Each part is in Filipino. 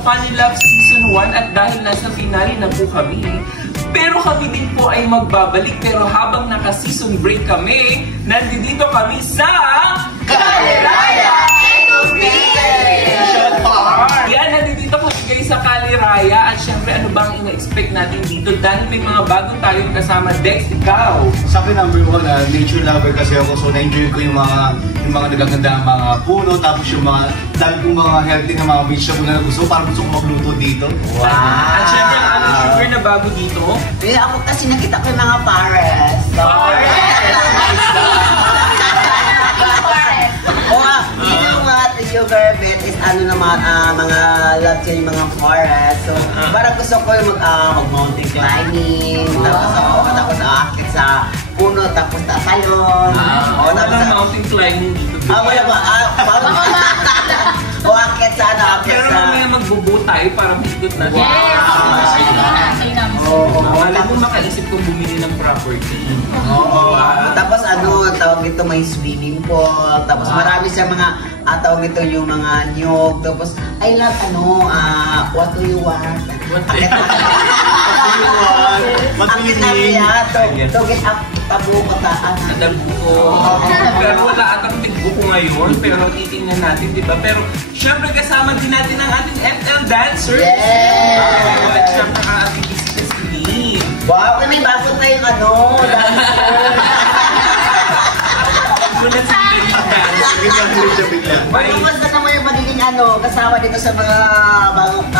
Funny Love Season 1 at dahil nasa finale na po kami. Pero kami din po ay magbabalik, pero habang naka-season break kami, nandito kami sa Kaliraya Education Park! Yan, nandito kami guys sa Kaliraya at syempre ano bang ina-expect natin dito dahil may mga bago tayong kasama. Dex, ikaw! Sa akin number 1, nature lover kasi ako, so na-enjoy ko yung mga nagaganda mga puno, tapos yung mga dami kong mga healthy na mga vegetable na gusto, parang gusto ko magluto dito. Wow! At syempre ano sugar na bago dito? Ako kasi nakita ko yung mga pares. Sugar bit is ano naman, mga love yun yung mga forest. So, parang gusto ko yung mag-mountain climbing. Tapos aakit sa puno, tapos tatalon. Wala bang mountain climbing dito? Wala ba? O aakit sa ano, aakit pero sa... Pero mamaya magbubo tayo para mahigot na. Wala mo makaisip kung bumili ng property. Tapos ano, tawag ito may swimming pool. Tapos marami siya mga, tawag ito yung mga nyog. Tapos, I love ano, what do you want? What do you want? To get up, tabuko taan. Tabuko. Pero wala atang tigbuko ngayon. Pero titingnan natin, di ba? Pero, syempre kasama din natin ang ating FL dancers. Yes! Syempre ang ating bisita si Lee. Wow, may bago tayong ano, dancer. Sulat si Lee yung dancer. Basta naman yung magiging ano, kasama dito sa mga bagong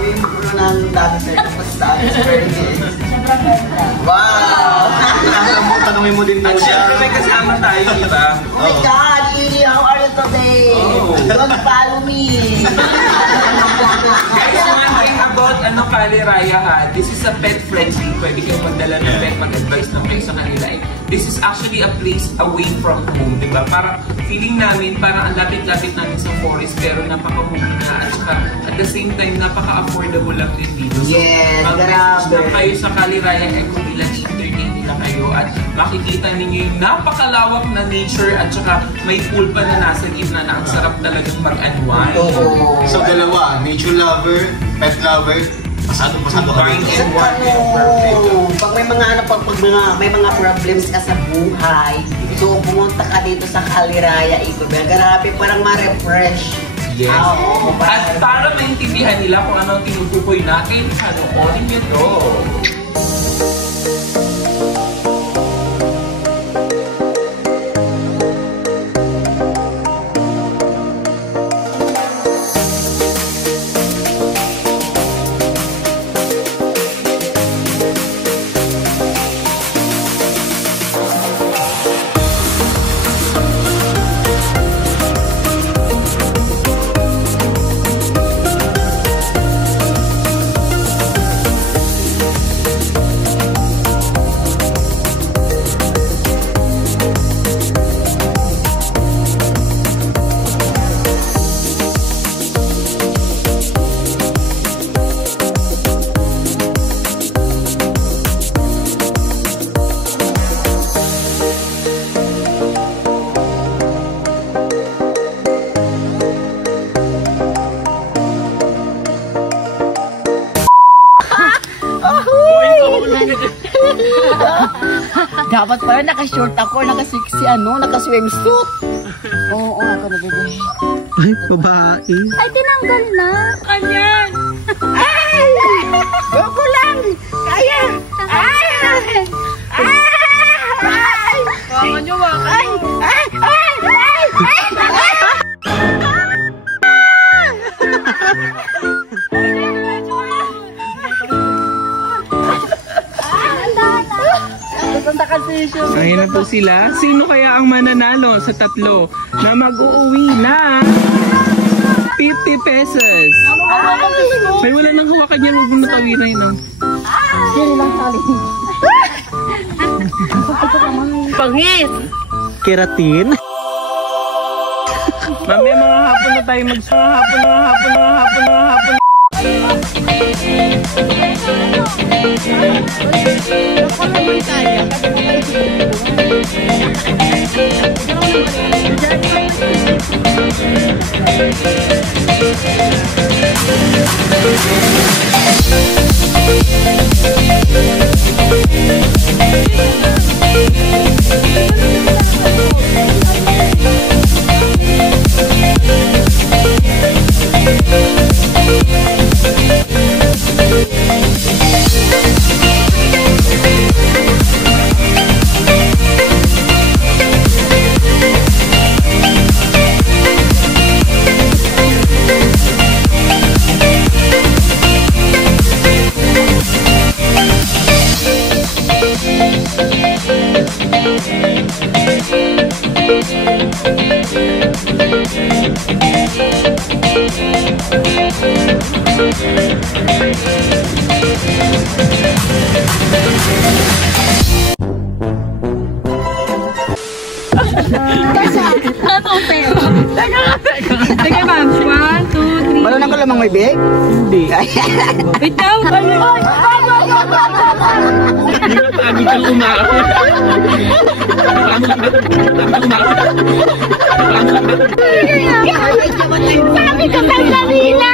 member ng dancer. Tapos dancer. Wow! Tanungin mo din daw siya. At syempre may kasama tayo, di ba? Oh my God, Edie, how are you today? Don't follow me. Guys, one thing about Kaliraya ha, this is a pet friendly. Pwede kayong magdala ng pet, mag-advise ng kayo sa kanila. This is actually a place away from home, di ba? Parang feeling namin, parang ang lapit-lapit namin sa forest, pero napaka-home na at saka at the same time, napaka-affordable lang din dito. So, yes, mag-message lang kayo sa Kaliraya Eco Village, entertain nila kayo at makikita ninyo yung napakalawak na nature at saka may pool pa na nasa gitna na ang sarap talagang mag-unwind. So dalawa, nature lover, pet lover, pasado ka dito. Pag may mga may mga problems ka sa buhay, so pumunta ka dito sa Kaliraya Eco Village. Grabe, parang ma-refresh. Yes. At para maintindihan nila kung ano ang tinutukoy natin, panoorin nyo to. Dapat pala naka-short ako, naka-sexy naka-swimsuit. Oo, ako na bebe. Ay, babae. Ay, tinanggal na. Kanyan. Ay! Boko lang. Kaya. Ay! Ay! Ay! Waka nyo, waka. Ay! Ay! Ay! Ay! Ay! Ayun na po sila. Sino kaya ang mananalo sa tatlo na mag-uuwi na 50 pesos? May wala nang hawakan niya. Huwag mo natawiray na. Yan lang tali. Pangis! Keratin? Mamaya mga hapon na tayo hapon. Sige, ma'am. 1, 2, 3. Marunong ka lamang may big? Hindi. Wait lang. Lagi kang umaakit. Sabi ko kay Karina.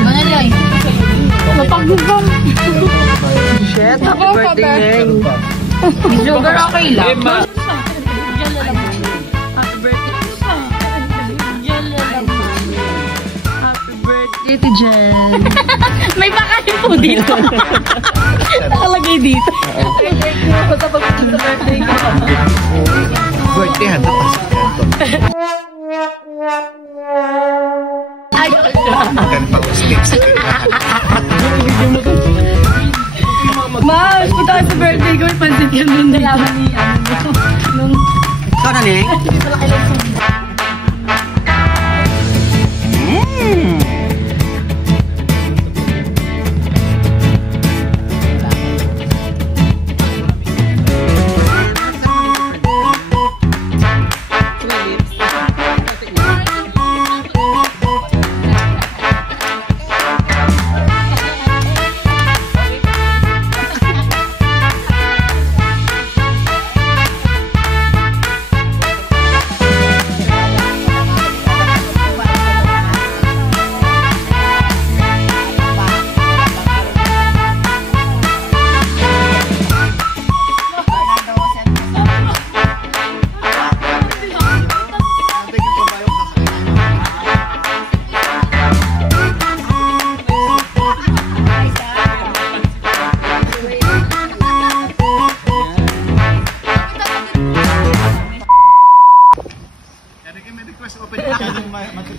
Ano yun? Napag-ibang. Shit, happy birthday, Neng. Sugar okay lang. Emma. Happy birthday. Happy birthday to Jen. May pakain po dito. Nakalagay dito. Basta pag-birthday birthday ko. Birthday, handa pa sa kanto. Ganito ko steps. Mas, punta ka sa birthday ko. Pansin ka nun nalaman ni nung... Ikaw na, Neng?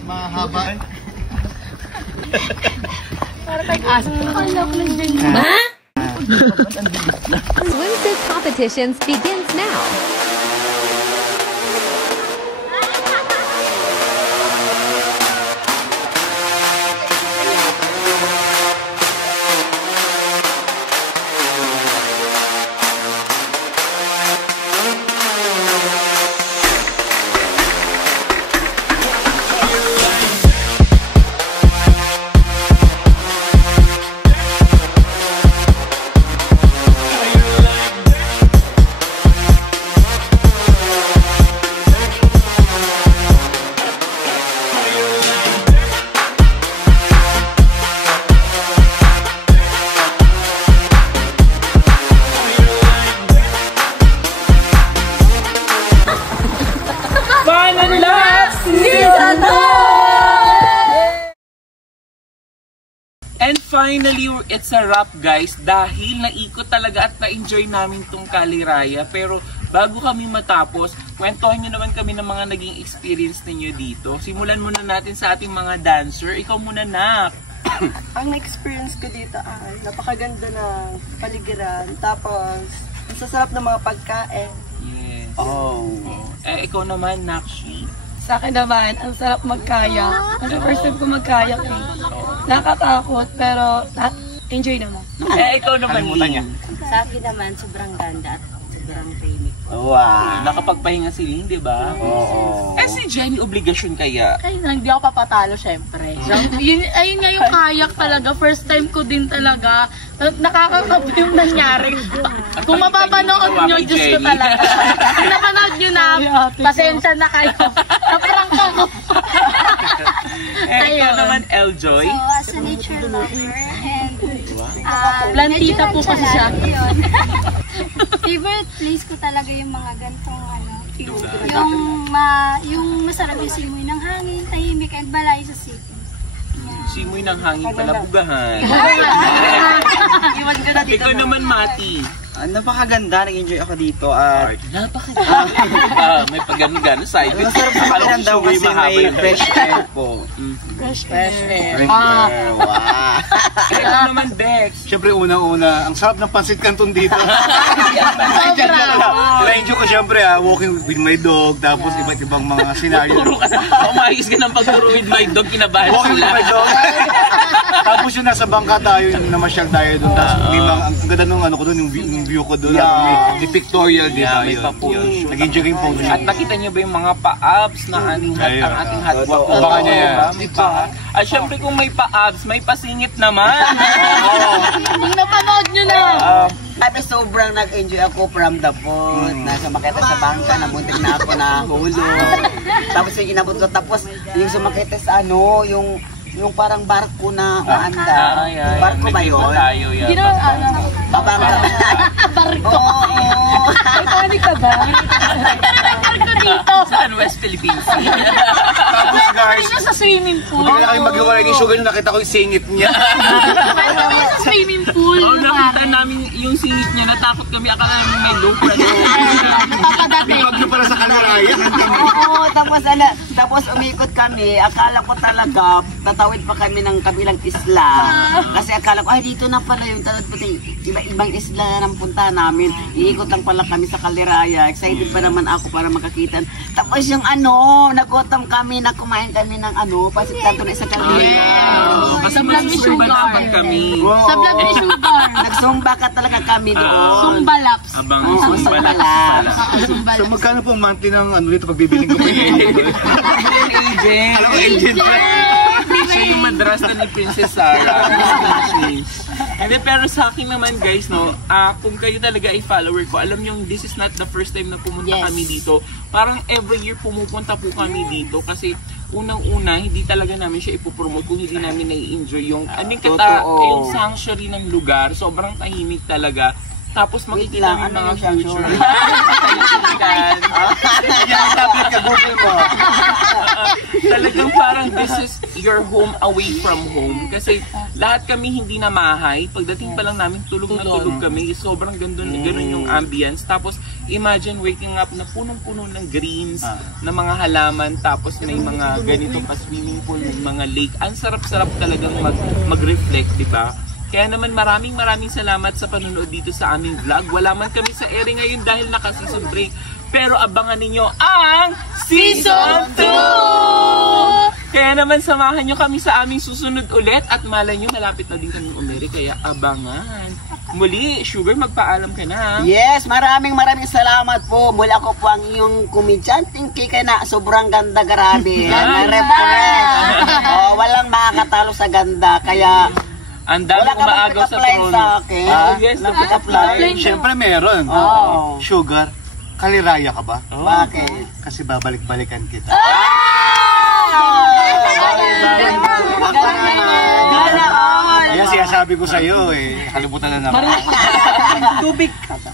Mahaba. Swimsuit competitions begins now. And finally, it's a wrap guys dahil naikot talaga at na-enjoy namin tong Kaliraya. Pero bago kami matapos, kwentuhan nyo naman kami ng mga naging experience ninyo dito. Simulan muna natin sa ating mga dancer. Ikaw muna, Nak. Ang na-experience ko dito ay napakaganda ng paligiran. Tapos, ang sasarap ng mga pagkain. Yes. Oh. Ikaw naman, Nakshi. Sa akin naman, ang sarap magkayak. Kasi first time ko magkayak eh. Nakakatakot, pero enjoy naman. Ikaw naman, Ling. Sa akin naman, sobrang ganda at sobrang tahimik. Wow. Nakapagpahinga si Ling, di ba? Oo. Si Jenny, obligasyon kaya. Ay, hindi ako papatalo, syempre. Ayun nga yung kayak talaga. First time ko din talaga. Nakakakaba yung nangyari. Kung mapapanood nyo, Diyos ko talaga. Kung napanood nyo na, pasensya na kayo. Naparang ako. Ikaw naman, Eljoy. So, as a nature lover and Plantita po kasi siya. favorite place ko talaga yung mga gantong yung masarap yung simoy ng hangin, tahimik at balay sa city. Simoy ng hangin pala, bugahan. Iwan ko na dito. Ikaw naman, Mati. Napakaganda, nag-enjoy ako dito at Napakaganda. May pagano-gano side. masarap sa pakiramdam daw kasi may fresh air po. Fresh air. Wow. Ikaw naman, Dex. Siyempre, unang-una, ang sarap ng pansit canton dito. Na-enjoy ko siyempre, walking with my dog, tapos iba't ibang mga senaryo. Umayos ka ng pagturo with my dog, kinabahan Walking with sila. my dog. Tapos yung nasa bangka tayo, yung namasyal tayo doon. Tapos may mga, ang ganda nung ano ko doon, yung view ko doon. May pictorial, di ba? May pa-photoshoot. Nag-enjoy yung photoshoot. At nakita niyo ba yung mga pa-abs na ang ating hotwalk? Baka niya yan. May pa. At syempre kung may pa-abs, may pasingit naman. Kung napanood nyo na. Sabi sobrang nag-enjoy ako from the boat. Nasa makita sa bangka, namuntik na ako na hulog. Tapos yung inabot ko, tapos yung sumakita sa ano, yung parang barko na uanda. Barko ba yun? Hindi na, Babangka. barko. Ano ka ba? Barko dito. Saan? West Philippines. Tapos guys, Ano sa swimming pool? hindi na kayo mag-iwala ni Sugar, nakita ko yung singit niya. Ano sa swimming pool? Oh, nakita namin yung singit niya, natakot kami, akala namin may low pressure. Ibag nyo pala sa Kaliraya. Oo, tapos umikot kami. Akala ko talaga, tatawid pa kami ng kabilang isla. Kasi akala ko, ay dito na pala yung tatawid pati. Ibang isla na ng punta namin. Iikot lang pala kami sa Kaliraya. Excited pa naman ako para makakita. Tapos yung nagutom kami na kumain kami ng pasit kanto na sa Kaliraya. Kasi mag-zumba naman kami. Sa vlog ni Sugar. Nagsumba ka talaga kami doon. Zumba laps. Abang Zumba zumba laps. So magkano po ang monthly ng dito pagbibiling ko po yung agent. Alam ko, agent pa. Siya yung madrasta ni Princess Sarah. Hindi, pero sa akin naman guys, no, kung kayo talaga ay follower ko, alam nyo, this is not the first time na pumunta kami dito. Parang every year pumupunta po kami dito kasi unang-una, hindi talaga namin siya ipopromote kung hindi namin nai-enjoy yung, yung sanctuary ng lugar. Sobrang tahimik talaga. Tapos makikita namin mga future. Dapat ka-google mo. Talagang parang this is your home away from home. Kasi lahat kami hindi na mahay. Pagdating pa lang namin, tulog na tulog kami. Sobrang ganun yung ambience. Tapos imagine waking up na punong-puno ng greens, na mga halaman. Tapos may mga ganito pa swimming pool, may mga lake. Ang sarap-sarap talagang mag-reflect, di ba? Kaya naman maraming salamat sa panonood dito sa aming vlog. Wala man kami sa ere ngayon dahil naka-season break. Pero abangan ninyo ang Season 2! Kaya naman samahan nyo kami sa aming susunod ulit. At malay nyo, malapit na din kami umere. Kaya abangan. Muli, Sugar, magpaalam ka na. Yes, maraming salamat po. Mula ko po ang iyong komedyanteng kika na sobrang ganda, grabe. Walang makakatalo sa ganda. Kaya ang dami umaagaw sa trono. Oh, yes, pick-up line. Siyempre meron. Sugar, Kaliraya ka ba? Bakit? Kasi babalik-balikan kita. Kaya sinasabi ko sa'yo kalimutan na naman. Tubig ka ba?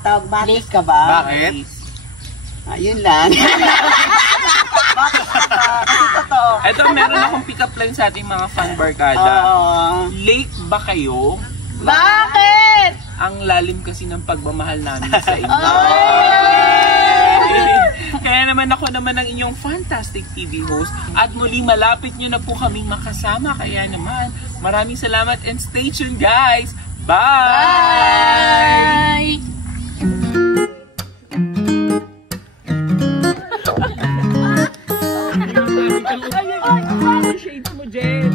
Bakit ka ba? Bakit? Yun lang. Ito, meron akong pick-up line sa ating mga fan barkada. Late ba kayo? Bakit? Ang lalim kasi ng pagmamahal namin sa inyo. Kaya naman ako naman ang inyong fantastic TV host. At muli malapit nyo na po kaming makasama. Kaya naman, maraming salamat and stay tuned guys. Bye! Shades mo, Jen.